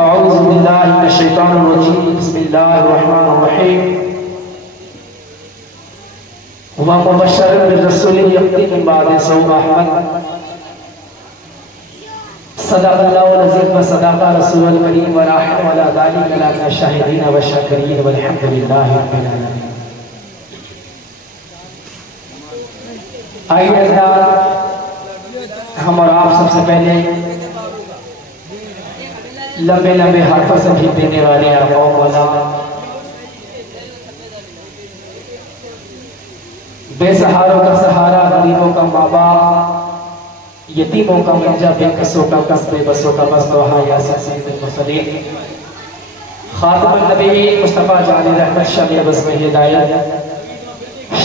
फ़अऊज़ु बिल्लाहि मिनश शैतानिर रजीम बिस्मिल्लाहिर रहमानिर रहीम व मुबश्शिरन बिरसूलिन यअती मिन बअदि इस्मुहु अहमद सदक़ल्लाहुल अज़ीम व सदक़ रसूलुल करीम व नहनु अला ज़ालिका लमिनश शाहिदीन व शाकिरीन वल्हम्दुलिल्लाहि रब्बिल आलमीन। आइए हम और आप सबसे पहले लंबे लंबे हाथों से भी देने वाले आकाओं वाला बेसहारों का सहारा, गरीबों का माँ बाप, यतीमों का मंजा, बेकसों का कस, बेबसों का बस, खातिमुन नबीय्यीन मुस्तफ़ा जाने रहमत शमीअ बज़्म हिदायत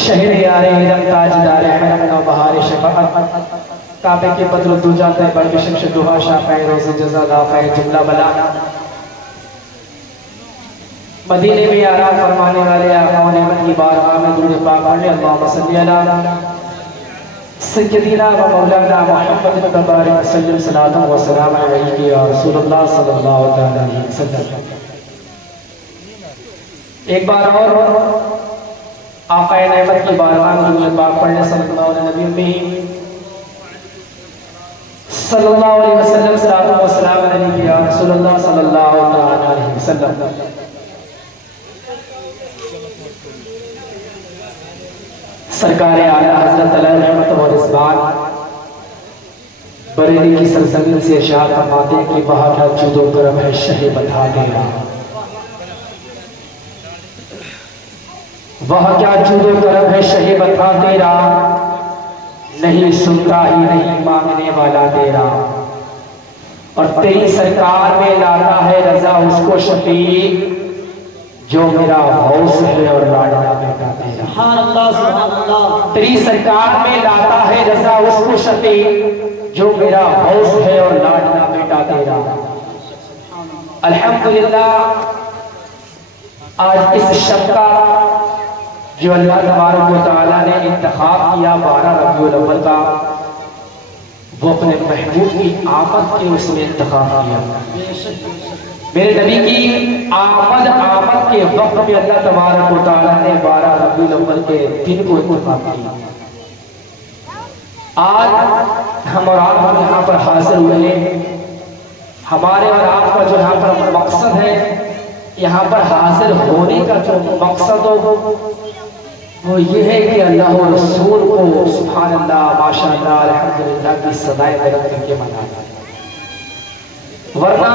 शहर यारे इलम ताजदार हरम नौबहार शफ़ाअत काबे के बदर दूजा तैबर के शम्स दुहा शाफ़े रोज़ जज़ा दाफ़े जुमला बला मदीने में आराम फरमाने वाले आका नेमत की बारगाह में दुरूद पाक पढ़ने अल्लाहुम्मा सल्ली अला सय्यदिना व मौलाना मुहम्मद तबारक वसल्लम सलातु व सलाम अलैहि या रसूलुल्लाह सल्लल्लाहु अलैहि वसल्लम। एक बार और आका नेमत की बारगाह में दुरूद पाक पढ़ने सल्लल्लाहु अलैहि वसल्लम सलातु व सलाम अलैहि या रसूलुल्लाह सल्लल्लाहु अलैहि वसल्लम। सरकार आला हज़रत रहमत व रिज़वान बरेली की सरजमीन से इरशाद फरमाते हैं कि वहाँ का जुदो करम है शह बता देना, वह क्या जुदो करम है शह बता तेरा, नहीं सुनता ही नहीं मांगने वाला तेरा, और तेरी सरकार में लाता है रजा उसको शफीक जो मेरा हौस है और लाडला बेटा तेरा। सुभान अल्लाह, सुभान अल्लाह। तेरी सरकार में लाता है रजा उसको शफीक जो मेरा हौस है और लाडला बेटा तेरा। अल्हम्दुलिल्लाह, आज इस शब का जो अल्लाह तबारक व तआला ने इंतखाब किया 12 रबीउल अव्वल का, वो अपने महबूब की आमद के उसमें इंतखाब किया। मेरे नबी की आमद के वक्त में अल्लाह तबारक व तआला ने 12 रबीउल अव्वल के दिन को इंतखाब किया। आज हम और आप जो यहाँ पर हाजिर हुए हैं, हमारे और आपका जो यहाँ पर मकसद है, यहाँ पर हाजिर होने का जो मकसद हो वो ये है कि अल्लाह और रसूल को सुभान अल्लाह माशाअल्लाह अल्हम्दुलिल्लाह की सदाएं मदद करके मनाना। वरना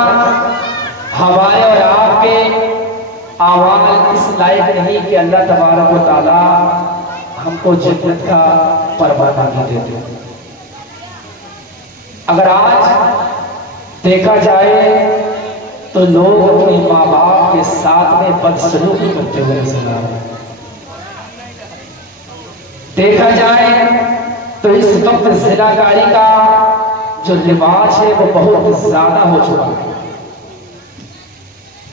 हमारे और आपके आवाज़ इस लायक नहीं कि अल्लाह तबारक व तआला हमको जन्नत का परवाना नहीं देते। अगर आज देखा जाए तो लोग अपने माँ बाप के साथ में बदसलूकी करते हुए नजर आ रहे हैं। देखा जाए तो इस वक्त ज़िनाकारी का जो रिवाज है वो बहुत ज्यादा हो चुका है।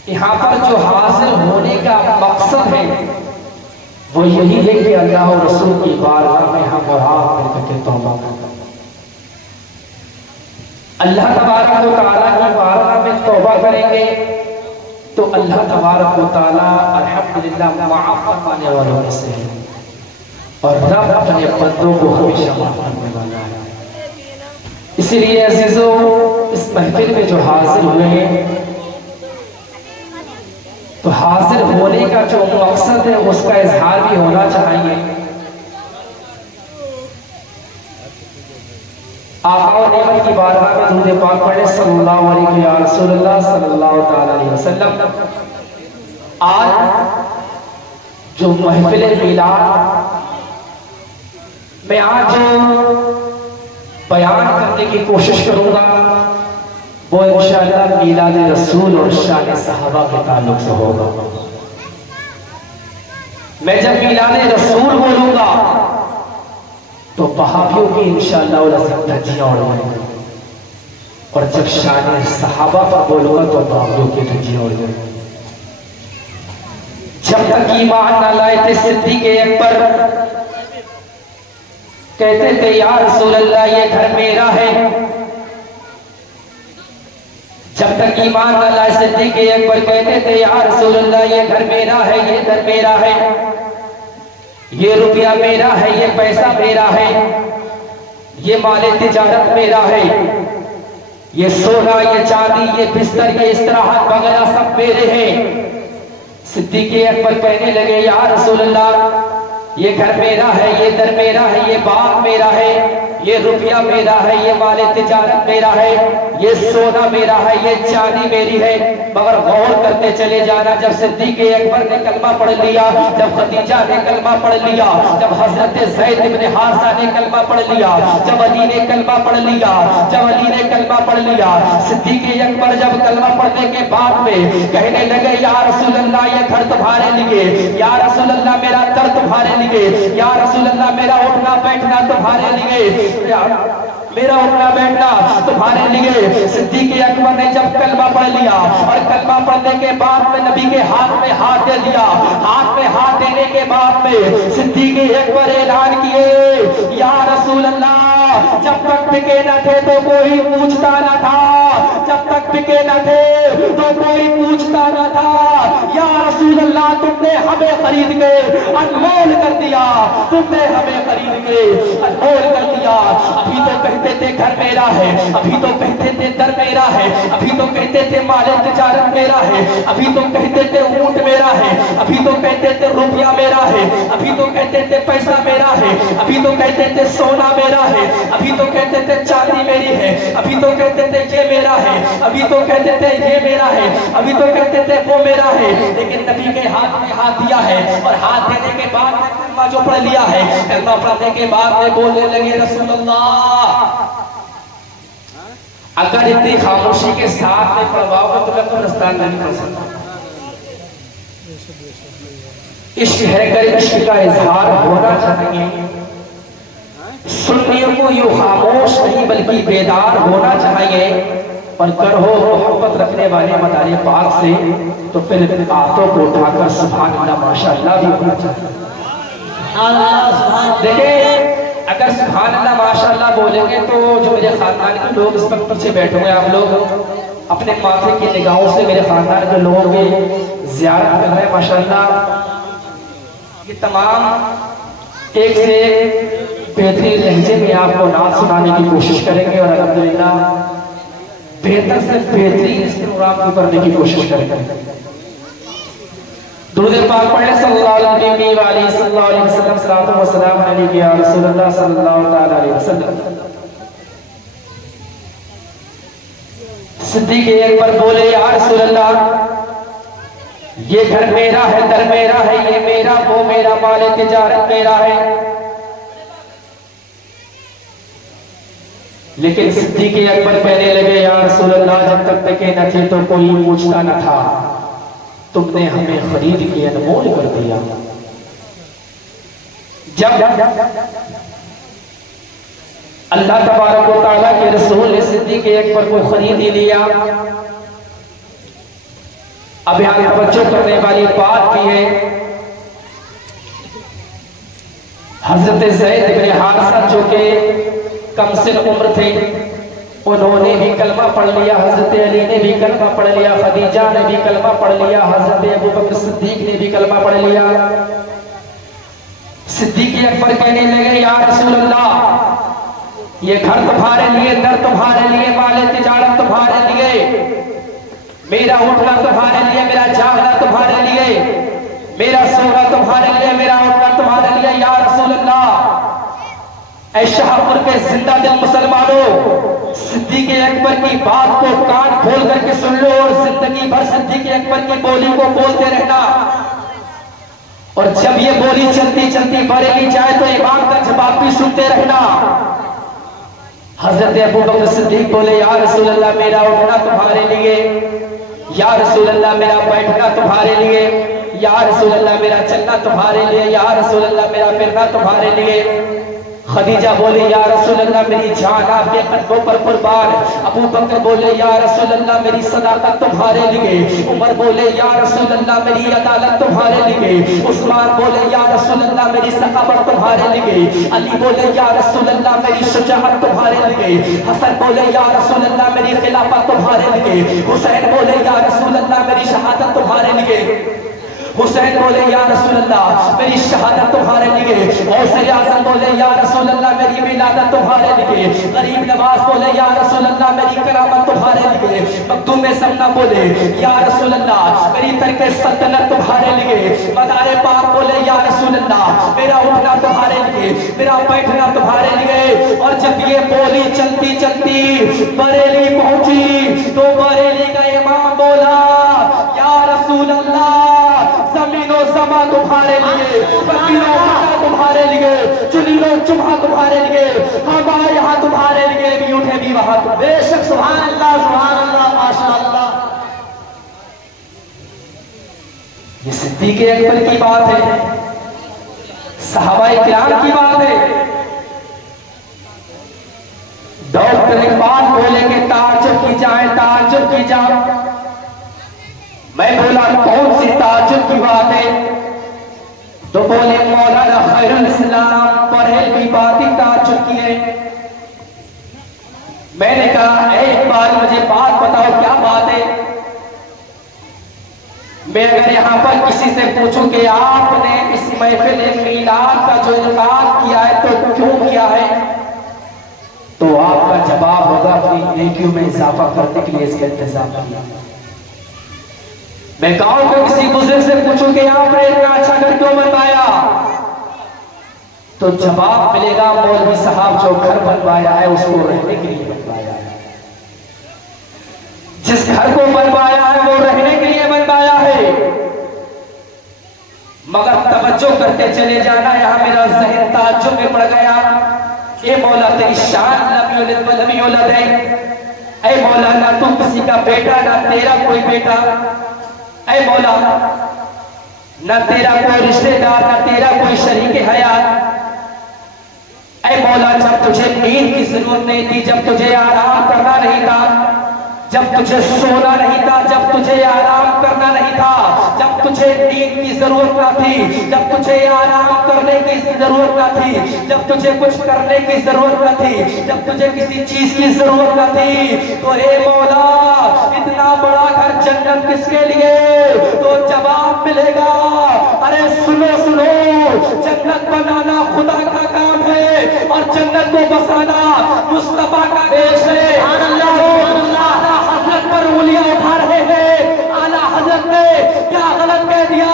यहाँ पर जो हाजिर होने का मकसद है वो यही है कि अल्लाह और रसूल की बारगाह में हम और आप मिलकर तौबा करें। अल्लाह तबारक व तआला की बारगाह में तौबा करेंगे तो अल्लाह तबारक व तआला अल्हम्दुलिल्लाह माफ फरमाने वालों में से है और रब अपने बंदों को हमेशा माफ करने वाला है। इसीलिए अजीजों, इस महफिल में जो हाजिर हुए हैं तो हाजिर होने का जो मकसद है उसका इजहार भी होना चाहिए। आका और नेमत की बारगाह में दुरूद पाक पढ़े सल्लल्लाहु अलैहि या रसूलुल्लाह सल्लल्लाहु अलैहि वसल्लम। आज जो महफिल मिलाद मैं आज बयान करने की कोशिश करूंगा वो इंशाअल्लाह मीलाद रसूल और शान सहाबा के ताल्लुक से होगा। मैं जब मीलाद रसूल बोलूंगा तो वहाबियों की इंशाअल्लाह धज्जियां उड़ेंगी, और जब शान सहाबा पर बोलूंगा तो वहाबियों की धज्जियां उड़ेंगी। जब तक ईमान न लाए थे सिद्दीक़ अकबर, कहते थे या रसूल अल्लाह ये घर मेरा है। जब तक ईमान न लाए सिद्दीक़ अकबर कहते थे या रसूल अल्लाह ये घर मेरा है, ये घर मेरा है, ये रुपया मेरा है, ये पैसा मेरा है, ये माले तिजारत मेरा है, ये सोना, ये चांदी, ये बिस्तर, ये इस्तराहत वगैरह सब मेरे हैं। सिद्दीक़ अकबर कहने लगे या रसूल अल्लाह ये घर मेरा है, ये दर मेरा है, ये बाग मेरा है, ये रुपया मेरा है, ये माले तिजारत मेरा है, ये सोना मेरा है, ये चांदी मेरी है। मगर गौर करते चले जाना, जब सिद्दीक़ अकबर ने कलमा पढ़ लिया, जब खदीजा ने कलमा पढ़ लिया, जब हजरत ज़ैद इब्न हारिसा ने कलमा पढ़ लिया, जब अली ने कलमा पढ़ लिया, जब अली ने कलमा पढ़ लिया, सिद्दीक़ अकबर जब कलमा पढ़ने के बाद में कहने लगे या रसूल अल्लाह ये घर तुम्हारे लिए, या रसूल अल्लाह मेरा दर तुम्हारे लिए, या रसूल अल्लाह मेरा उठना बैठना तुम्हारे लिए, मेरा उठना बैठना तुम्हारे लिए। सिद्दीक़ अकबर ने जब कलमा पढ़ लिया और कलमा पढ़ने के बाद में नबी के हाथ में हाथ दे दिया, हाथ में हाथ देने के बाद में सिद्दीक़ अकबर ऐलान किए या रसूल अल्लाह जब तक बिके न थे तो कोई पूछता न था, जब तक बिके न थे तो कोई पूछता न था, या रसूल अल्लाह तुमने हमें खरीद के अनमोल कर दिया, तुमने हमें खरीद के अनमोल कर दिया। अभी तो कहते थे घर मेरा है, अभी तो कहते थे दर मेरा है, अभी तो कहते थे माले तिजारत मेरा है, अभी तो कहते थे ऊंट मेरा है, अभी तो कहते थे रुपया मेरा है, अभी तो कहते थे पैसा मेरा है, अभी तो कहते थे सोना मेरा है, अभी तो कहते थे चांदी मेरी है, अभी तो कहते थे ये मेरा है, अभी तो कहते थे ये मेरा है, अभी तो कहते थे वो मेरा है। लेकिन नबी के हाथ में हाथ दिया है और हाथ देने के बाद कलमा जो पढ़ लिया है, कलमा पढ़ने के बाद में बोलने लगे रसूल अल्लाह अगर इतनी खामोशी के साथ में पढ़वाओगे तो मैं कब्रिस्तान नहीं पढ़ सकता। इश्क है कर इश्क का इजहार होना चाहिए, सुन्नियों को यूं खामोश नहीं बल्कि बेदार होना चाहिए, और कर हो मोहब्बत रखने वाले मदारे पाक से तो फिर हाथों को उठाकर सुभान अल्लाह माशाअल्लाह भी होना चाहिए। देखिए अगर सुभान अल्लाह माशाअल्लाह बोलेंगे तो जो मेरे खानदान के लोग इस वक्त पीछे बैठे हुए आप लोग अपने माथे की निगाहों से मेरे खानदान के लोगों की ज़ियारत कर रहे हैं माशाअल्लाह। ये तमाम एक से बेहतरीन लहजे में आपको नात सुनाने की कोशिश करेंगे और अल्हम्दुलिल्लाह बेहतर से बेहतरीन इस्तेमाल करने की कोशिश करेंगे। दुरूद पाक पढ़े सल्लल्लाहु अलैहि वसल्लम, सलातो व सलाम अलैहि या रसूलल्लाह सल्लल्लाहु तआला अलैहि वसल्लम। सिद्दीक़ अकबर बोले या रसूलल्लाह ये घर मेरा है, दर मेरा है, ये मेरा वो मेरा, माले तिजारत मेरा है। लेकिन सिद्दीक़ अकबर कहने लगे या रसूल अल्लाह जब तक बिके न थे तो कोई पूछता न था, तुमने हमें खरीद के अनमोल कर दिया। जब अल्लाह तबारक व तआला के रसूल ने सिद्दीक़ अकबर को खरीद ही लिया। अब यहां तवज्जो करने वाली बात भी है, हजरत ज़ैद इब्न हारिसा जो के कम से उम्र थे उन्होंने भी कलमा पढ़ लिया, हजरत अली ने भी कलमा पढ़ लिया, खदीजा ने भी कलमा पढ़ लिया, हजरत अबू बकर सिद्दीक ने भी कलमा पढ़ लिया। सिद्दीक अकबर कहने लगे या रसूल अल्लाह ये घर तुम्हारे लिए, दर तुम्हारे लिए, माले तिजारत तुम्हारे लिए, मेरा उठना तुम्हारे लिए, मेरा जागना तुम्हारे लिए, मेरा सोना तुम्हारे लिए, मेरा उठना तुम्हारे लिए। या रसूल अल्लाह ऐ शाहपुर के जिंदा दिल मुसलमानों, सिद्दीक़ अकबर की बात को कान खोल करके सुन लो और जिंदगी भर सिद्दीक़ अकबर की बोली को बोलते रहना, और जब ये बोली चलती चलती बरेली जाए तो इमाम का जवाब भी सुनते रहना। हजरत अबू बकर सिद्दीक बोले या रसूल अल्लाह मेरा उठना तुम्हारे लिए, या रसूल अल्लाह मेरा बैठना तुम्हारे लिए, या रसूल अल्लाह मेरा चलना तुम्हारे लिए, या रसूल अल्लाह मेरा फिरना तुम्हारे लिए। खदीजा बोले या रसूल अल्लाह मेरी जान आपके कदमों पर कुर्बान। अबू बकर बोले या रसूल अल्लाह मेरी सदाकत तुम्हारे लिए। उमर बोले या रसूल अल्लाह मेरी अदालत तुम्हारे लिए। उस्मान बोले या रसूल अल्लाह मेरी सखावत तुम्हारे लिए। अली बोले या रसूल अल्लाह मेरी शुजाअत तुम्हारे लिए। हसन बोले या रसूल अल्लाह मेरी खिलाफत तुम्हारे लिए। हुसैन बोले या रसूल अल्लाह मेरी शहादत तुम्हारे लिए। हुसैन बोले या रसूल अल्लाह मेरी शहादत तुम्हारे लिए। गौसे आज़म बोले या रसूल अल्लाह मेरी विलादत तुम्हारे लिए। गरीब नवाज बोले या रसूल अल्लाह मेरी करामत तुम्हारे लिए। मखदूम समना बोले या रसूल अल्लाह मेरी तरके सल्तनत तुम्हारे लिए। मदारे पाक बोले या रसूल अल्लाह मेरा उठना तुम्हारे लिए, मेरा बैठना तुम्हारे लिए। और जब ये बोली चलती चलती बरेली पहुंची तो बरेली का इमाम बोला या रसूल अल्लाह जमीनो समा तुम्हारे लिए, फकीरों फटा तुम्हारे लिए, चुनीलो चुम्हा तुम्हारे लिए, हमारे यहाँ तुम्हारे लिए भी उठे भी वहां तुम। बेशक सुभान अल्लाह माशाअल्लाह। ये सिद्दीक़ अकबर की बात है, सहाबाए किराम की बात है। डॉक्टर इकबाल बोले कि ताज्जुब की जाए, ताज्जुब की जाए। मैं बोला कौन सी ताज्जुब की बात है? तो बोले मौलाना खैरुल इस्लाम पढ़े भी बात ही ताज्जुब की है। मैंने कहा एक बार मुझे बात बताओ क्या बात है? मैं अगर यहाँ पर किसी से पूछूं कि आपने इस महफिल मीलाद का जो इनकार किया है तो क्यों किया है, तो आपका जवाब होगा अपनी नेकियों में इजाफा करने के लिए इसका इंतजाम किया। मैं गांव के किसी बुजुर्ग से पूछूं कि आपने इतना अच्छा घर क्यों बनवाया, तो जवाब मिलेगा मौलवी साहब जो घर बनवाया है उसको रहने के लिए बनवाया है। जिस घर को बनवाया है वो रहने के लिए बनवाया है। मगर तवज्जो करते चले जाना, यहां मेरा ज़हन ताज्जुब में पड़ गया। ए मौला तेरी शान लम युलद है। ए मौला ना तू किसी का बेटा ना तेरा कोई बेटा। ऐ मौला न तेरा कोई रिश्तेदार न तेरा कोई शरीक हयात। ऐ मौला जब तुझे नींद की जरूरत नहीं थी, जब तुझे आराम करना नहीं था, जब तुझे सोना नहीं था, जब तुझे आराम करना नहीं था, जब तुझे नींद की जरूरत ना थी, जब तुझे आराम करने की जरूरत ना थी, जब तुझे कुछ करने की जरूरत ना थी, जब तुझे किसी चीज की जरूरत ना थी, तो ए मौला इतना बड़ा घर जन्नत किसके लिए? तो जवाब मिलेगा अरे सुनो सुनो, जन्नत बनाना खुदा का काम है और जन्नत को बसाना मुस्तफा का देश है। हजरत पर उंगलियां उठा रहे हैं। आला हजरत ने क्या गलत कह दिया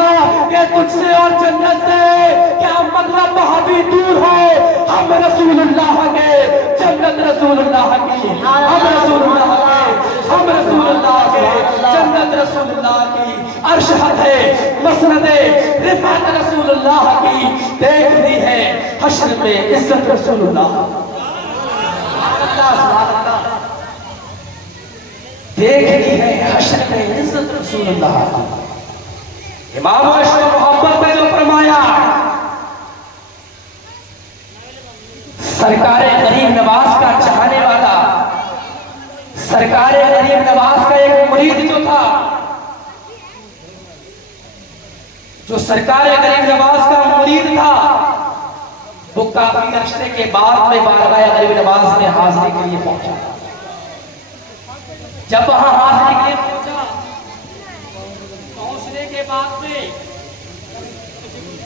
कि तुझसे और जन्नत से क्या मतलब वहां भी दूर है? हम रसूलुल्लाह के, जन्नत रसूलुल्लाह की, हम रसूलुल्लाह के, हम रसूलुल्लाह के, जन्नत रसूलुल्लाह की, अर्श है, मसनद रिफात रसूलुल्लाह की, देखनी है हश्र में इज्जत रसूलुल्लाह, देखनी है हश्र में इज्जत रसूलुल्लाह। इमाम अशरफ मोहब्बत ने जो फरमाया, सरकारे गरीब नवाज का चाहने वाला, सरकारे गरीब नवाज का एक मुरीद जो था, जो सरकारे गरीब नवाज का मुरीद था, वो काफी अरसे के बाद में बारगाह गरीब नवाज में हाजिरी के लिए पहुंचा। जब वहां हाजिरी के लिए पहुंचा, पहुंचने के बाद में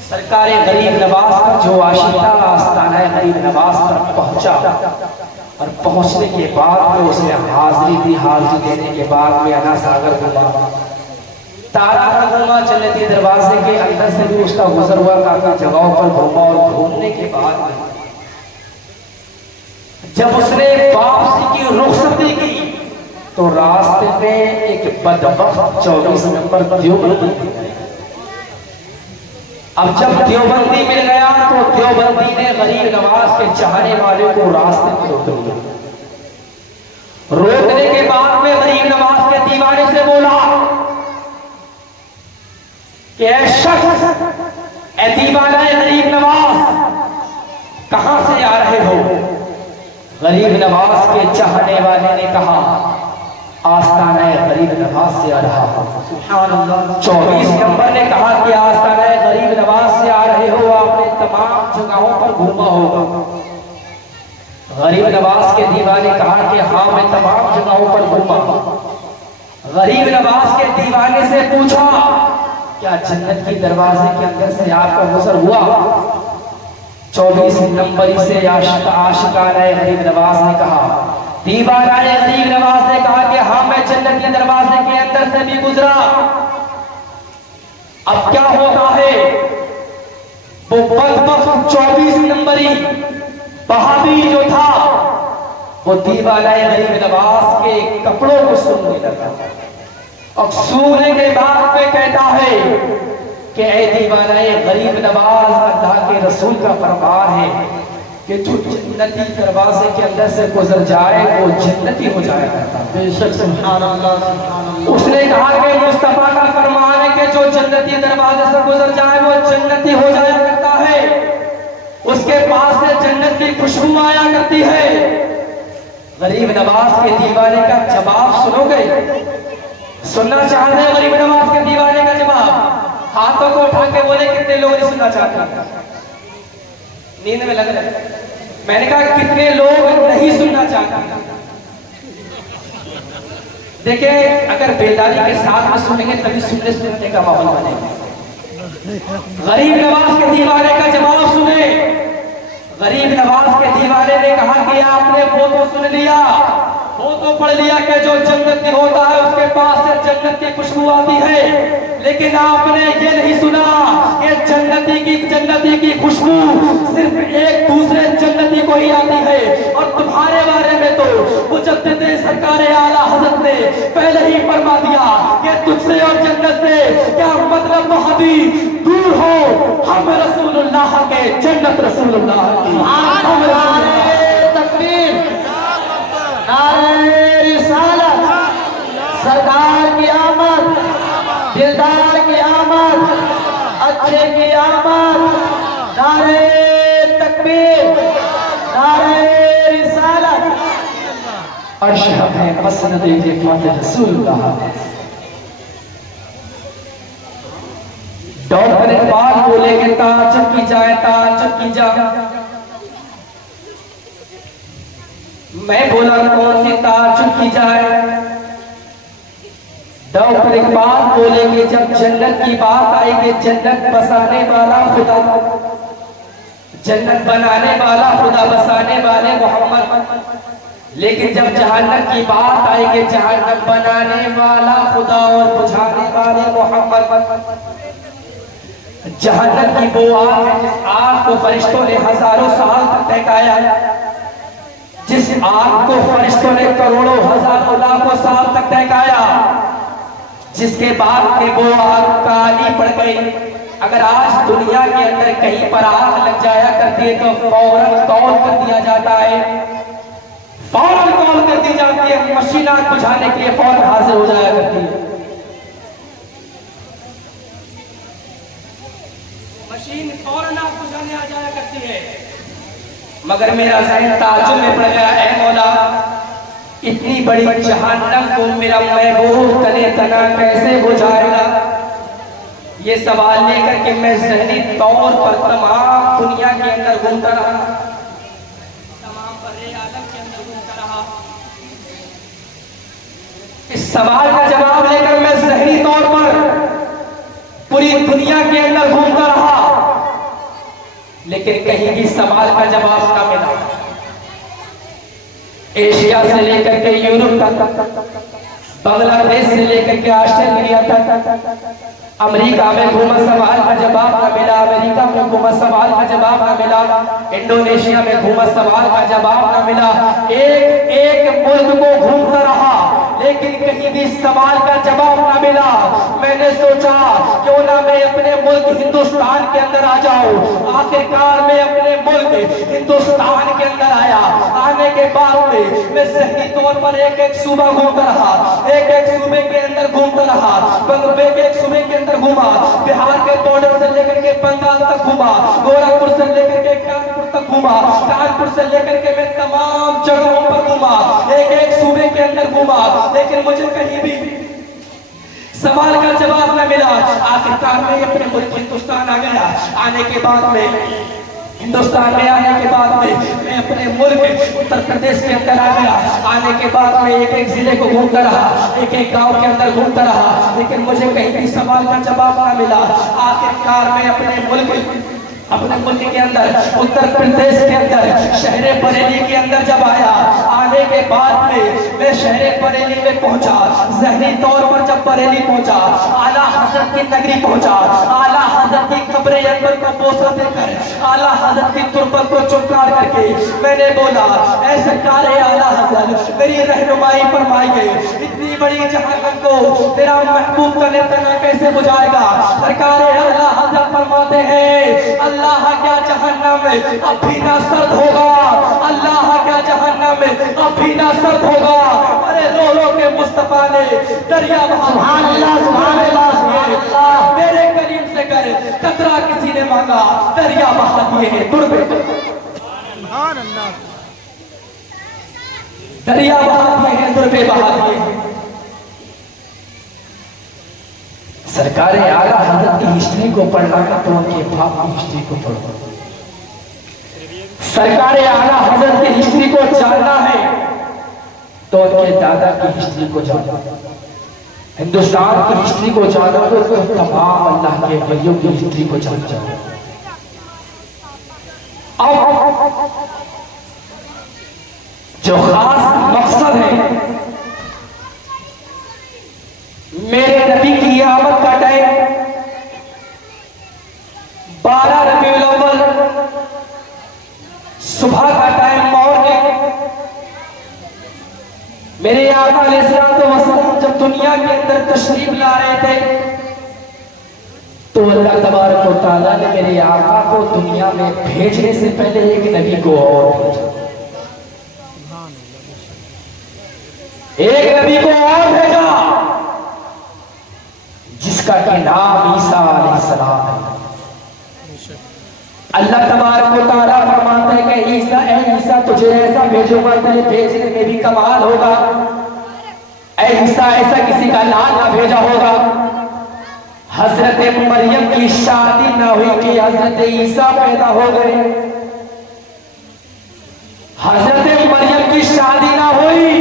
सरकार गरीब नवाज का जो आशिका आस्ताना गरीब नवाज तक पहुंचा और पहुंचने के बाद में उसने हाजिरी दी। हाजिरी देने के बाद में अना सागर घूमा, तारा का घूमा, जन्नती दरवाजे के अंदर से भी उसका गुजर हुआ, काफी जगहों पर घूमा और घूमने के बाद में जब उसने वापसी की रुखसती की तो रास्ते में एक बदबख्त 24 नंबर देवबंदी मिल गया। अब जब देवबंदी मिल गया तो देवबंदी ने गरीब नवाज के चाहने वाले को रास्ते में रोक दिया। रोकने के बाद में गरीब नवाज के दीवाने से बोला कि ऐ शख्स, ऐ दीवाना गरीब नवाज, कहां से आ रहे हो? गरीब नवाज के चाहने वाले ने कहा, आस्ताना गरीब नवाज से आ रहा हो। 24 नंबर ने कहा कि आस्ताना गरीब नवाज से आ रहे हो, आपने तमाम जगहों पर घूमा होगा। गरीब नवाज के दीवाने कहा कि हाँ, मैं तमाम जगहों पर घूमा। गरीब नवाज के दीवाने से पूछा, क्या जन्नत की दरवाजे के अंदर से आपका गुजर हुआ? 24 नंबर से आशिकाना गरीब नवाज ने कहा, दीवाना गरीब नवाज ने कहा कि हाँ, मैं जन्नत के दरवाजे के अंदर से भी गुजरा। अब क्या होता है, वो बदबख्त 24 नंबरी बहाबी जो था, वो दीवाना गरीब नवाज के कपड़ों को सूंघने लगा। अब सूंघने के बाद में कहता है कि ऐ दीवाना गरीब नवाज, अल्लाह के रसूल का फरमान है कि जो जन्नती दरवाजे के अंदर से गुजर जाए वो जन्नती हो जाया करता है। बेशक, सुभान अल्लाह। उसने कहा कि मुस्तफा का फरमान है कि जो जन्नती दरवाजे से गुजर जाए वो जन्नती हो जाया करता है। उसके पास से जन्नत की खुशबू आया करती है। गरीब नवाज के दीवाने का जवाब सुनोगे? सुनना चाहते हैं गरीब नवाज के दीवाने का जवाब? हाथों को उठा के बोले, कितने लोग नहीं सुनना चाहते? नींद में लग रहे। मैंने कहा कितने लोग नहीं सुनना चाहते? देखिए, अगर बेदारी के साथ में सुनेंगे तभी सुनने का माहौल बनेगा। गरीब नवाज के दीवाने का जवाब सुने। गरीब नवाज के दीवाने ने कहा कि आपने वो तो सुन लिया, वो तो पढ़ लिया कि जो जन्नती होता है उसके पास से जन्नत की खुशबू आती है, लेकिन आपने ये नहीं सुना कि जन्नती की खुशबू सिर्फ एक दूसरे जन्नती को ही आती है। और तुम्हारे बारे में तो मुजद्दिद सरकार आला हज़रत ने पहले ही फरमा दिया कि तुझसे और जन्नत से क्या मतलब, वहाबी दूर हो, हम रसूलुल्लाह के, जन्नत रसूलुल्लाह की। तकबीर, नारे रिसालत, सरकार की आमद, दिलदार की आमद, अच्छे की आमद, नारे तकबीर, नारे रिसालत। अर्श है मसनद रसूलुल्लाह। डॉक्टर इकबाल बोले कि ताज्जुब की जाए, ताज्जुब की जाए। मैं बोला कौन सी ताज्जुब की जाए? डॉक्टर इकबाल बोले कि जब जन्नत की बात आएगी, जन्नत बसाने वाला खुदा, जन्नत बनाने वाला खुदा, बसाने वाले मोहम्मद। लेकिन जब जहन्नम की बात आएगी, जहन्नम बनाने वाला खुदा और बुझाने वाले मोहम्मद। जहन्नम की वो आग है जिस आग को फरिश्तों ने हजारों साल तक टहकाया, जिस आग को फरिश्तों ने करोड़ों हजारों लाखों साल तक टहकाया, जिसके बाद में वो आग काली पड़ गई। अगर आज दुनिया के अंदर कहीं पर आग लग जाया करती है तो फौरन कॉल कर दिया जाता है, फौरन कॉल कर दी जाती है, मशीन आग बुझाने के लिए फौरन हाजिर हो जाया करती है। मशीन फौरन आग बुझाने आ जाया करती है। मगर मेरा ज़हन ताज्जुब में पड़ गया, ऐ मौला, इतनी बड़ी जहन्नम को मेरा महबूब तने तना कैसे बुझाएगा? ये सवाल लेकर के मैं ज़हनी तौर पर तमाम दुनिया के अंदर घूमता रहा, तमाम बर्रे आलम के अंदर घूमता रहा। इस सवाल का जवाब लेकर मैं ज़हनी तौर पर पूरी दुनिया के अंदर घूमता रहा, लेकिन कहीं भी सवाल का जवाब ना मिला। एशिया से लेकर के यूरोप तक, बांग्लादेश से लेकर के ऑस्ट्रेलिया तक, अमेरिका में घूमा, सवाल का जवाब ना मिला। अमेरिका में घूमा, सवाल का जवाब ना मिला। इंडोनेशिया में घूमा, सवाल का जवाब ना मिला। एक एक मुल्क को घूमता रहा, लेकिन कहीं भी सवाल का जवाब ना मिला। मैंने मैंने सोचा क्यों ना मैं अपने मुल्क हिंदुस्तान के अंदर आ जाऊं। आखिरकार मैं अपने मुल्क हिंदुस्तान के अंदर आया। आने के बाद में मैं सही तौर पर एक एक सूबा घूमता रहा, एक एक सूबे के अंदर घूमता रहा, एक एक सूबे के अंदर घूमा, बिहार के बॉर्डर से लेकर के बंगाल तक घूमा, गोरखपुर से लेकर के कानपुर तक घूमा, कानपुर से लेकर के मैं तमाम जगहों पर घूमा, एक एक सूबे के अंदर घूमा, लेकिन मुझे कहीं भी सवाल का जवाब न मिला। आखिरकार मैं अपने मुल्क हिंदुस्तान आ गया। आने के बाद में हिंदुस्तान में आने के बाद में मैं अपने मुल्क उत्तर प्रदेश के अंदर आ गया। आने के बाद में एक एक जिले को घूमता रहा, एक एक गांव के अंदर घूमता रहा, लेकिन मुझे कहीं भी सवाल का जवाब न मिला। आखिरकार मैं अपने मुल्क के अंदर उत्तर प्रदेश के अंदर शहर बरेली के अंदर जब आया, आने के बाद में मैं शहर बरेली में पहुंचा। ज़हनी तौर पर जब बरेली पहुंचा, आला हजरत की नगरी पहुंचा, आला हजरत की कब्र अकबर को बोसा देकर, आला हजरत की तुरबत को चुमकार करके मैंने बोला, ऐ सरकार आला हजरत मेरी रहनुमाई फरमाइए, इतनी बड़ी जहानम को तेरा महबूब का नितना कैसे बुझाएगा। सरकार आला हजरत फरमाते हैं, अल्लाह क्या जहन्नम में अभी ना सर्द होगा, अल्लाह क्या जहन्नम में अभी ना सर्द होगा। अरे रो रो के मुस्तफा ने दरिया मेरे करीम से कर कतरा किसी ने मांगा, दरिया बहा दिए हैं तुरबे, दरिया बहा दिए हैं, तुरबे बहा दिए हैं। सरकार आला हजरत की हिस्ट्री को पढ़ना है तो उनके बाप की हिस्ट्री को पढ़ो। सरकार आला हजरत की हिस्ट्री को जानना है तो उनके दादा की हिस्ट्री को जानो। हिंदुस्तान की हिस्ट्री को जानोगे तो तमाम अल्लाह के वलियों की हिस्ट्री को जान जाओ। अब जो खास मकसद है मेरे नबी की आमद का टाइम 12 रबीउल अव्वल सुबह का टाइम मॉर्निंग, मेरे आका अलैहिस्सलातु वस्सलाम जब दुनिया के अंदर तशरीफ ला रहे थे तो अल्लाह तबारक व तआला ने मेरे आका को दुनिया में भेजने से पहले एक नबी को और भेजा, एक नबी को और भेजा जिसका के नाम ईसा अलैहिस्सलाम है। अल्लाह तबारक व तआला फरमाता है कि ईसा, ऐ ईसा तुझे ऐसा भेजूंगा तुझे भेजने में भी कमाल होगा। ऐ ईसा ऐसा किसी का लाल ना भेजा होगा। हजरत मरियम की शादी ना हुई कि हजरत ईसा पैदा हो गए। हजरत मरियम की शादी ना हुई,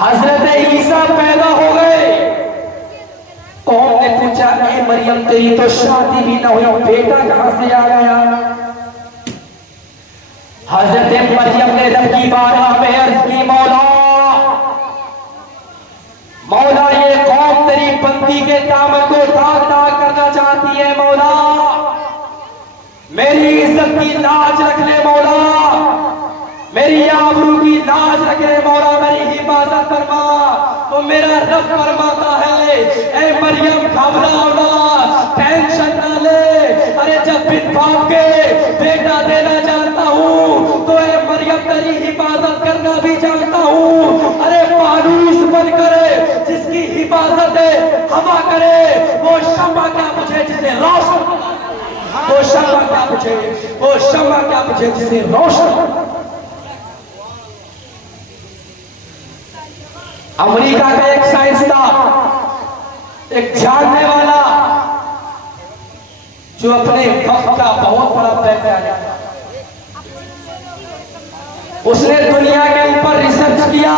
हजरत ईसा पैदा हो गए। कौम ने पूछा, ए मरियम तेरी तो शादी भी ना हुई, बेटा कहां से आ गया? हजरत मरियम ने रब की बारगाह में अर्ज की, मौला मौला ये कौम तेरी बंदी के दामन को दाग दाग करना चाहती है, मौला मेरी इज्जत की लाज रख ले, मौला मेरी आबरू की लाज रख ले, मौला मेरी हिफाजत फरमा। तो मेरा रब फरमाता है, ऐ मरियम घबराओ ना, टेंशन ना ले। अरे जब बिन बाप के बेटा देना जानता हूँ तो ऐ मरियम तेरी हिफाजत करना भी जानता हूँ। अरे फानूस बन करे जिसकी हिफाजत हवा करे, वो शम्मा क्या पूछे जिसे रोशन, वो शम्मा क्या पूछे, वो शम्मा क्या पूछे जिसे रोशन। अमेरिका का एक साइंसदान, एक जानने वाला जो अपने वक्त का बहुत बड़ा वैज्ञानिक, उसने दुनिया के ऊपर रिसर्च किया।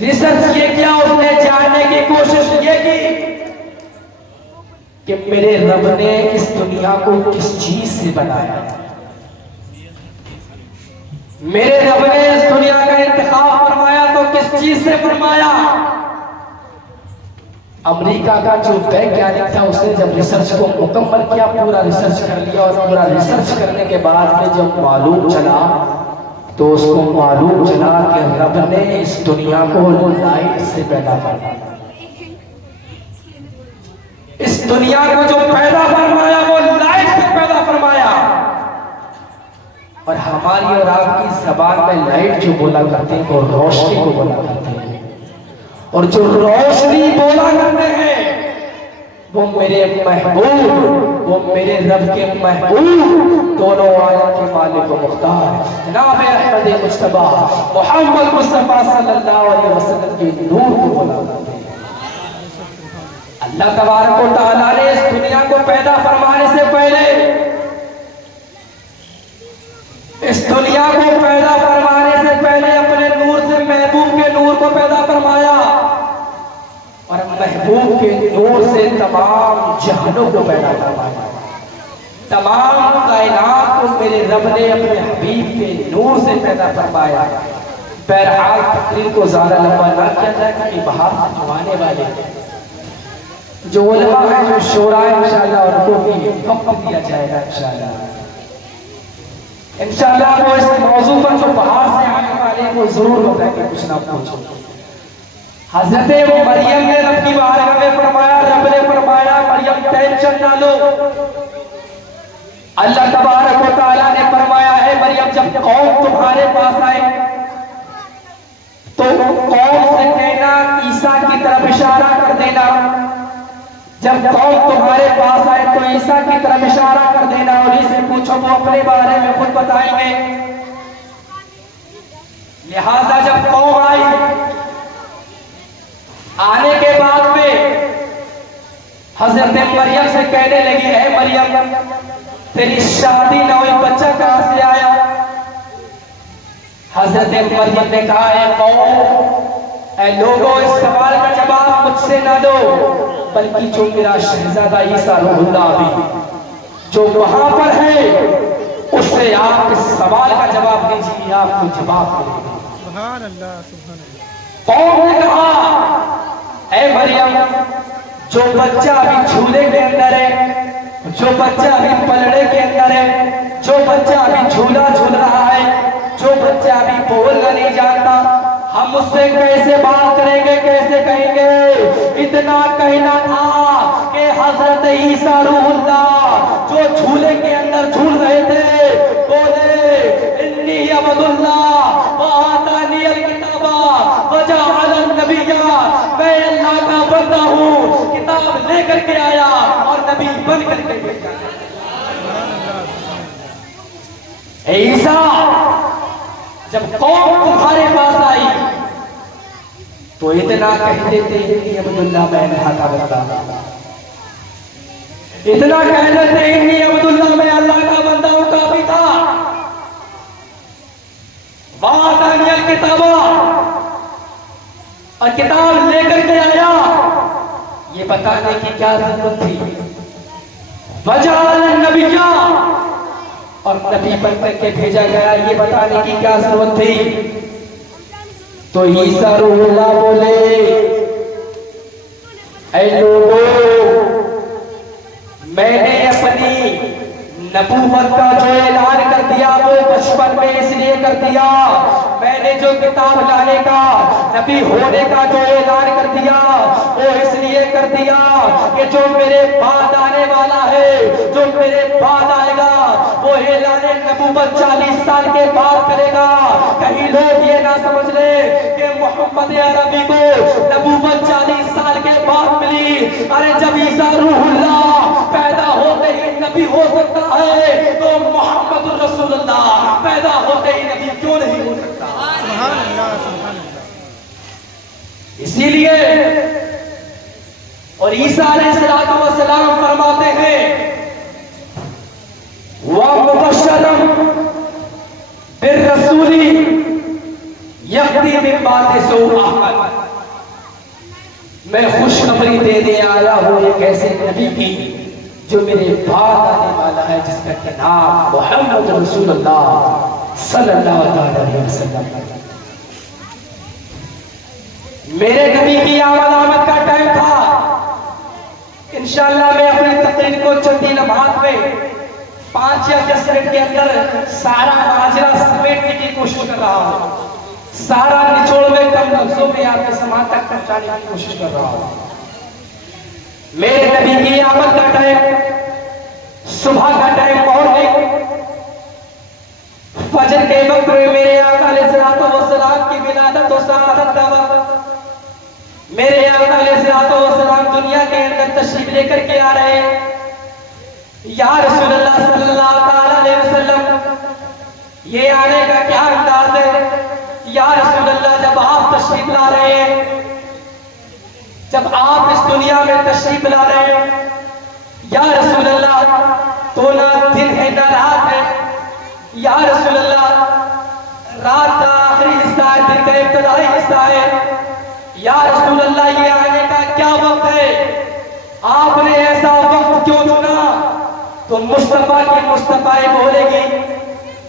रिसर्च ये किया, उसने जानने की कोशिश ये की कि मेरे रब ने इस दुनिया को किस चीज से बनाया। मेरे रब ने इस दुनिया का इंतखाब फरमाया तो किस चीज से फरमाया? अमेरिका का जो वैज्ञानिक था उसने जब रिसर्च को मुकम्मल किया, पूरा रिसर्च कर लिया, और पूरा रिसर्च करने के बाद में जब मालूम चला तो उसको मालूम चला कि रब ने इस दुनिया को लाइट से पैदा किया। इस दुनिया को जो पैदा फरमाया वो लाइट से पैदा फरमाया, और हमारी और आपकी जबान में लाइट जो बोला करते हैं वो रोशनी को बोला करते हैं, और जो रोशनी बोला करते हैं वो मेरे महबूब, वो मेरे रब के महबूब दोनों आलम के मालिक व मुख्तार जनाब अहमद मुस्तफा मोहम्मद मुस्तफा सल्लल्लाहु अलैहि वसल्लम के नूर को बोला करते हैं। अल्लाह तबारक व तआला ने इस दुनिया को पैदा फरमाने से पहले, इस दुनिया को पैदा फरमाने से पहले अपने नूर से महबूब के नूर को पैदा फरमाया, और महबूब के नूर से तमाम जहानों को पैदा फरमाया। तमाम कायनात को मेरे रब ने अपने हबीब के नूर से पैदा फरमाया। बहरहाल तकरीर को ज्यादा लंबा ना किया जाए क्योंकि बाहर आने वाले जो उलमा है, जो शोरा है, इंशाअल्लाह उनको भी वक्त दिया जाएगा। इंशाअल्लाह वो इस मौजू पर जो बाहर से आने वाले वो जरूर बताएंगे कुछ ना कुछ। हजरत मरियम ने रब की बारगाह में फरमाया, रब ने फरमाया मरियम टेंशन ना लो। अल्लाह तबारक व तआला ने फरमाया है मरियम जब कौम तुम्हारे पास आए तो कौम से कहना ईसा की तरफ इशारा कर देना, जब कौम तुम्हारे पास आए तो ईसा की तरफ इशारा कर देना और इसे पूछो वो अपने बारे में खुद बताएंगे। लिहाजा जब कौम आई, आने के बाद में हजरत मरियम से कहने लगी है मरियम तेरी शादी ना हुई, बच्चा कहां से आया? हजरत मरियम ने कहा है कौम, ऐ लोगों इस सवाल का जवाब मुझसे ना दो, बल्कि जो मेरा शहजादा ईसा रूहुल्लाह भी जो वहां पर है उससे आप इस सवाल का जवाब दीजिए, आपको जवाब मिलेगा। सुभान अल्लाह, सुभान अल्लाह। कौम ने कहा ऐ मरियम जो बच्चा अभी झूले के अंदर है, जो बच्चा अभी पलड़े के अंदर है, जो बच्चा अभी झूला झूल रहा है, जो बच्चा अभी बोलना नहीं जानता, हम उससे कैसे बात करेंगे, कैसे कहेंगे? इतना कहना था कि हजरत ईसा रूहुल्लाह जो झूले के अंदर झूल रहे थे बोले इन्नी अब्दुल्लाह व आतानियल किताबा व जअलन नबिय्या, मैं अल्लाह का बंदा हूँ, किताब लेकर के आया और नबी बन करके भेजा। ईसा जब कौम तुम्हारे पास आई तो इतना कहते थे इन्नी अब्दुल्लाह मैं अल्लाह का बंदा, इतना कहते थे इन्नी अब्दुल्लाह मैं अल्लाह का बंदा हूं, काफी था। वातानियल किताबा और किताब लेकर के आया, ये बताने की क्या जरूरत थी? वजअलन नबिय्या और नबी बन करके भेजा गया, ये बताने की क्या जरूरत थी? तो ईसा रूहुल्लाह बोले ऐ लोगों मैंने अपनी नबूवत का जो ऐलान कर दिया वो बचपन में इसलिए कर दिया, मैंने जो किताब लाने का नबी होने का जो ऐलान कर दिया वो इसलिए कर दिया कि जो मेरे बाद आने वाला है, जो मेरे बाद आएगा वो ऐलान नबूवत 40 साल के बाद करेगा। कहीं लोग ये ना समझ ले कि मोहम्मद अरबी को नबूवत 40 साल के बाद मिली। अरे जब ईसा रूहुल्लाह पैदा होते ही नबी हो सकता है तो मोहम्मद रसूलुल्लाह पैदा होते ही नबी क्यों नहीं हो सकता? सुभान अल्लाह, सुभान अल्लाह। इसीलिए और ईसा अलैहिस्सलाम फरमाते हैं व मुबश्शरन बिर्रसूली यक्ति मिन बाति सो अहमद, मैं खुशखबरी देने आया हूं एक ऐसे नबी की जो मेरे बाद आने वाला है जिसका नाम मोहम्मद रसूलुल्लाह सल्लल्लाहु अलैहि वसल्लम। मेरे नबी की आमद का टाइम था। इंशाअल्लाह मैं अपनी तकरीर को चंद ही लम्हात में 5 या 10 मिनट के अंदर सारा माजरा समेटने की कोशिश कर रहा हूँ, सारा निचोड़ में कम लफ्जों में आपके समाज तक पहुंचाने की कोशिश कर रहा हूँ। मेरे नबी की आमद का टाइम सुबह का टाइम, मॉर्निंग फजर के वक्त में मेरे आका अलैहिस्सलातु वस्सलाम की विलादत और शहादत का वक्त। मेरे आका अलैहिस्सलातु वस्सलाम दुनिया के अंदर तशरीफ लेकर के आ रहे हैं। या रसूलुल्लाह सल्लल्लाहु अलैहि वसल्लम, ये आने का क्या अंदाज है? या रसूलुल्लाह, जब आप तशरीफ ला रहे हैं, जब आप इस दुनिया में तशरीफ ला रहे हैं, या रसूलुल्लाह, तो ना दिन है ना रात है। या रसूलुल्लाह, रात का आखिरी हिस्सा है, दिन का इब्तिदाई हिस्सा है। या रसूलुल्लाह, ये आने का क्या वक्त है? आपने ऐसा वक्त क्यों चुना? तो मुस्तफा की मुस्तफाए बोलेगी,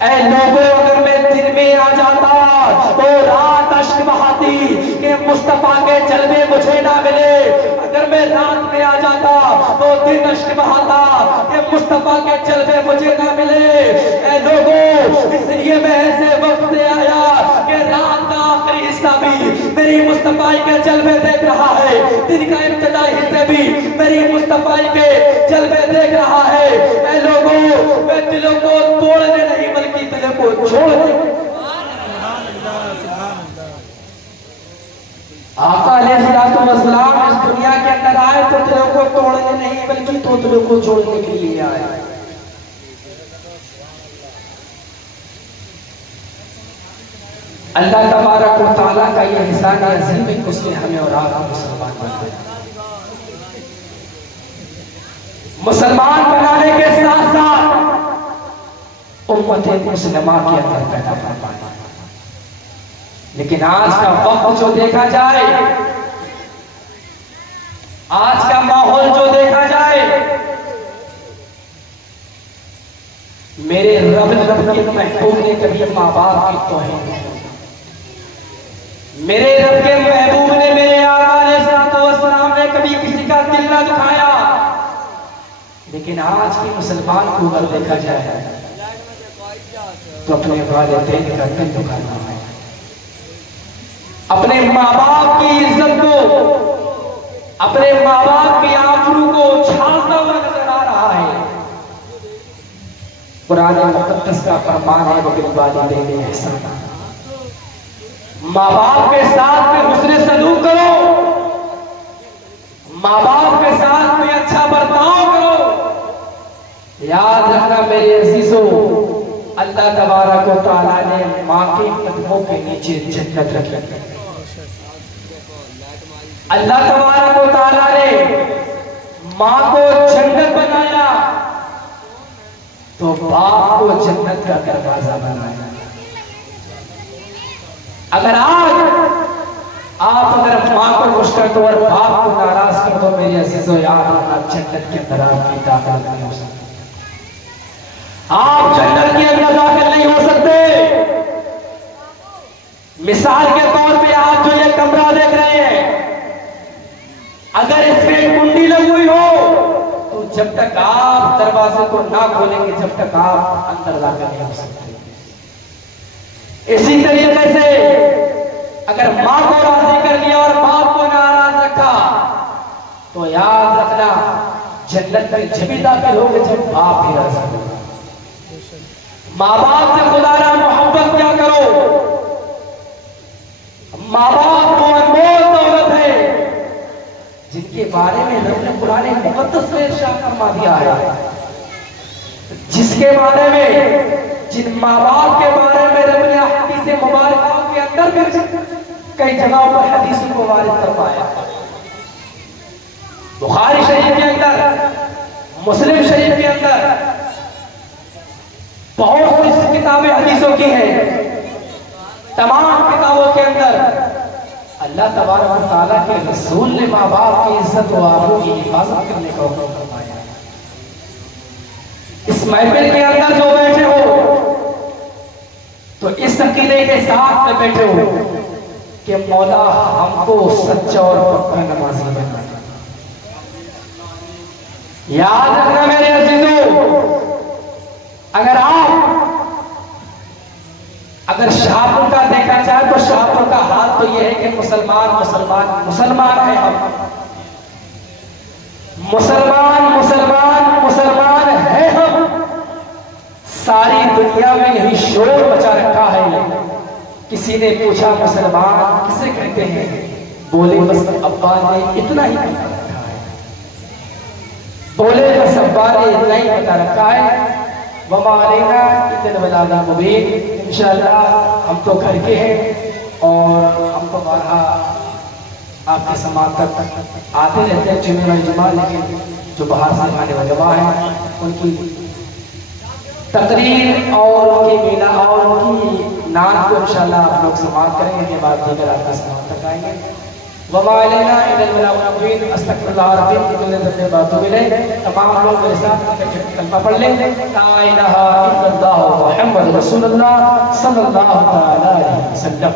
ऐ लोगों, अगर मैं दिन में आ जाता तो रात अश्क बहाती कि मुस्तफा के जलवे मुझे ना मिले। अगर मैं रात में आ जाता तो दिन अश्क बहाता कि मुस्तफा के जलवे मुझे ना मिले। ऐ लोगों, इसलिए मैं ऐसे वक्त से आया कि रात का आखिरी हिस्सा भी मेरी मुस्तफा के जलवे देख रहा है, दिन का इब्तिदाई हिस्सा भी मेरी मुस्तफा के जलवे देख रहा है। ऐ लोगों, मैं दिलों को तोड़ने नहीं बल्कि दिलों को छोड़ने। आका अलैहिस्सलातु वस्सलाम इस दुनिया के अंदर आए तो दिलों को तोड़ने नहीं बल्कि दिलों को जोड़ने के लिए आए। अल्लाह तबारक व तआला का ये एहसान अज़ीम है कि उसने हमें और आपको मुसलमान बनाया। मुसलमान बनाने के साथ साथ उम्मत मुस्लिमा के अंदर पैदा फरमाया। लेकिन आज का वक्त जो देखा जाए, आज का माहौल जो देखा जाए, मेरे रब के महबूब ने कभी माँ बाप की तौहीन नहीं की। मेरे रब के महबूब ने, मेरे आका अलैहिस्सलातु वस्सलाम ने कभी किसी का दिल ना दुखाया। लेकिन आज के मुसलमान को अगर देखा जाए तो अपने वालिदैन का दिल दुखाना है, अपने माँ बाप की इज्जत को, अपने माँ बाप की आबरू को छालता हुआ नजर आ रहा है। कुरान मुक़द्दस का फरमान है, बिल-वालिदैन इहसाना, माँ बाप के साथ में हुस्न सलूक करो, माँ बाप के साथ में अच्छा बर्ताव करो। याद रखना मेरे अजीजों, अल्लाह तबारक व तआला ने माँ के कदमों के नीचे जन्नत रखी। अल्लाह तबारक व तआला ने माँ को जन्नत बनाया तो बाप को जन्नत का दरवाजा बनाया। अगर आप अगर माँ को खुश कर दो और बाप को नाराज कर दो, मेरे अजीजों, याद रखना जन्नत के अंदर आपकी दाखिल नहीं हो सकती। आप जन्नत के अंदर दाखिल नहीं हो सकते। मिसाल के तौर पे आप जो ये कमरा देख रहे हैं, अगर इसमें कुंडी लगी हुई हो तो जब तक आप दरवाजे को ना खोलेंगे, जब तक आप अंदर दाखिल नहीं हो सकते। इसी तरीके से अगर माँ को राजी कर लिया और बाप को नाराज रखा तो याद रखना जन्नत में जब दाखिल होंगे जब बाप भी राजी होगा। माँ बाप से खुदारा मोहब्बत क्या करो। माँ बाप वो अनमोल दौलत है जिनके बारे में रब ने कुरान मुक़द्दस में इरशाद फरमा दिया है, जिसके बारे में, जिन माँ बाप के बारे में रब ने हदीस मुबारक के अंदर भी कई जगहों पर हदीस को वारिद फरमाया। बुखारी शरीफ के अंदर, मुस्लिम शरीफ के अंदर बहुत सी किताबें हदीसों की हैं। तमाम किताबों के अंदर अल्लाह तबारक व तआला के रसूल ने माँ बाप की इज्जत व आबरू की हिफाजत करने का हुक्म फरमाया। इस महफिल के अंदर जो बैठे हो तो इस अकीदे के साथ में बैठे हो कि मौला हमको सच्चा और पक्का नमाजी बनाना। याद रखना मेरे अजीजों, अगर शाहपुर का देखा जाए तो शाहपुर का हाल तो यह है कि मुसलमान मुसलमान मुसलमान है हम। मुसलमान मुसलमान मुसलमान है हम, सारी दुनिया में यही शोर मचा रखा है। किसी ने पूछा मुसलमान किसे कहते हैं, बोले बस अब्बा ने इतना ही बता रखा है, बोले बस अब्बा ने इतना ही बता रखा है। वमा अलैना इल्लल बलागुल मुबीन। इंशाअल्लाह हम तो घर के हैं और हम तो बारहा आपके समाज तक आते रहते हैं जुमे वाली जुमा, लेकिन जो बाहर से आने वाले जमा है उनकी तकरीर और उनकी मीना और उनकी नात को इंशाअल्लाह आप लोग समाप्त करेंगे। के बाद देकर आपके समाप्त तक आएंगे। वमा अलैना इल्लल बलागुल मुबीन। अस्तगफिरुल्लाह रब्बी मिन कुल्लि ज़ंबिन व अतूबु इलैह। तमाम लोग मेरे साथ कलमा पढ़ लें, ला इलाहा इल्लल्लाह मुहम्मद रसूलुल्लाह सल्लल्लाहु अलैहि वसल्लम।